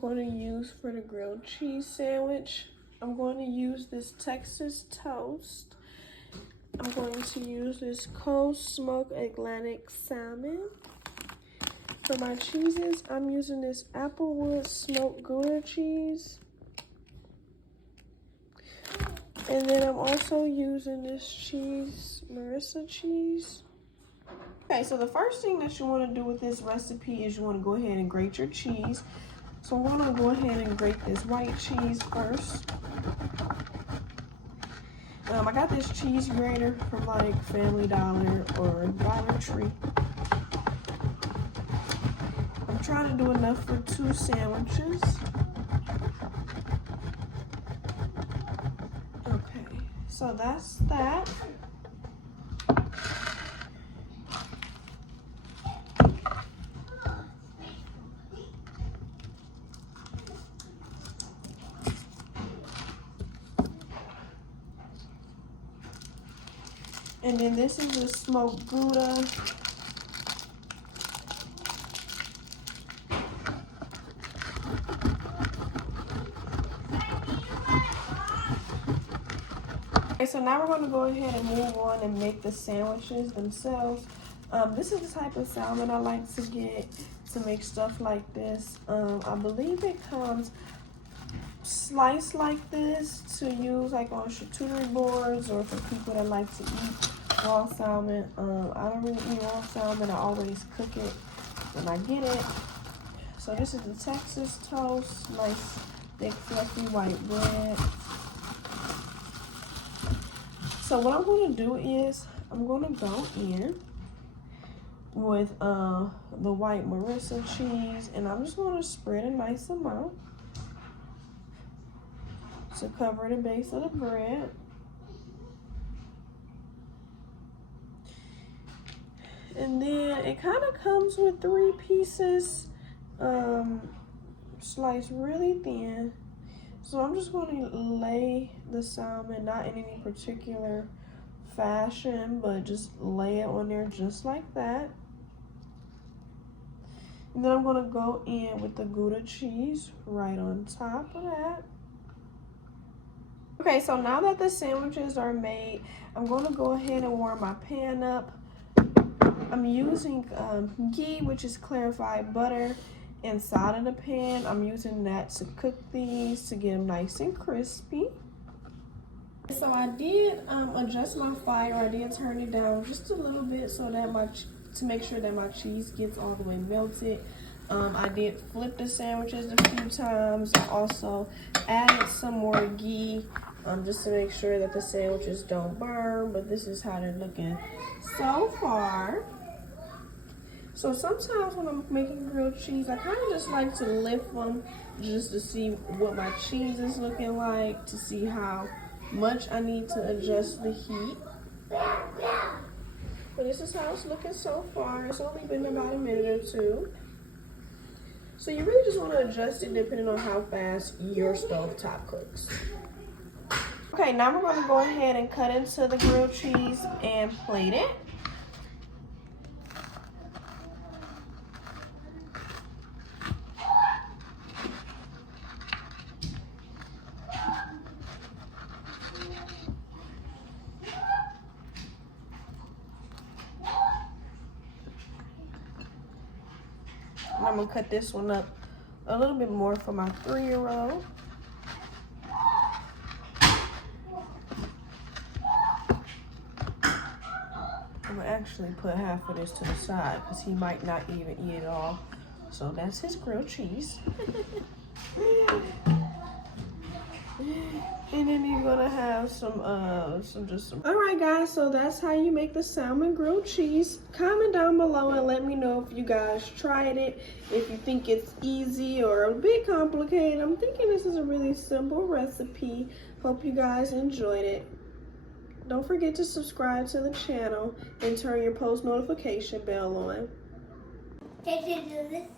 going to use for the grilled cheese sandwich. I'm going to use this Texas toast. I'm going to use this cold smoked Atlantic salmon. For my cheeses, I'm using this Applewood smoked Gouda cheese. And then I'm also using this cheese, Marissa cheese. Okay, so the first thing that you want to do with this recipe is you want to go ahead and grate your cheese. So I'm going to go ahead and grate this white cheese first. I got this cheese grater from like Family Dollar or Dollar Tree. I'm trying to do enough for 2 sandwiches. Okay, so that's that. And then this is the smoked Gouda. Okay, so now we're going to go ahead and move on and make the sandwiches themselves. This is the type of salmon I like to get to make stuff like this. I believe it comes sliced like this to use like on charcuterie boards or for people that like to eat raw salmon. I don't really eat raw salmon. I always cook it when I get it. So this is the Texas toast, nice thick fluffy white bread. So what I'm going to do is I'm going to go in with the white Marissa cheese, and I'm just going to spread a nice amount to cover the base of the bread. And then it kind of comes with 3 pieces sliced really thin. So I'm just going to lay the salmon, not in any particular fashion, but just lay it on there just like that. And then I'm going to go in with the Gouda cheese right on top of that. Okay, so now that the sandwiches are made, I'm going to go ahead and warm my pan up. I'm using ghee, which is clarified butter, inside of the pan. I'm using that to cook these to get them nice and crispy. So I did adjust my fire. I did turn it down just a little bit so that to make sure that my cheese gets all the way melted. I did flip the sandwiches a few times. Also added some more ghee just to make sure that the sandwiches don't burn. But this is how they're looking so far. So sometimes when I'm making grilled cheese, I kind of just like to lift them just to see what my cheese is looking like, to see how much I need to adjust the heat. But this is how it's looking so far. It's only been about a minute or 2. So you really just want to adjust it depending on how fast your stovetop cooks. Okay, now we're going to go ahead and cut into the grilled cheese and plate it. And I'm going to cut this one up a little bit more for my 3-year-old. I'm going to actually put half of this to the side because he might not even eat it all. So that's his grilled cheese. And then you're gonna have some. Alright guys, so that's how you make the salmon grilled cheese. Comment down below and let me know if you guys tried it, if you think it's easy or a bit complicated. I'm thinking this is a really simple recipe. Hope you guys enjoyed it. Don't forget to subscribe to the channel and turn your post notification bell on. Can you do this?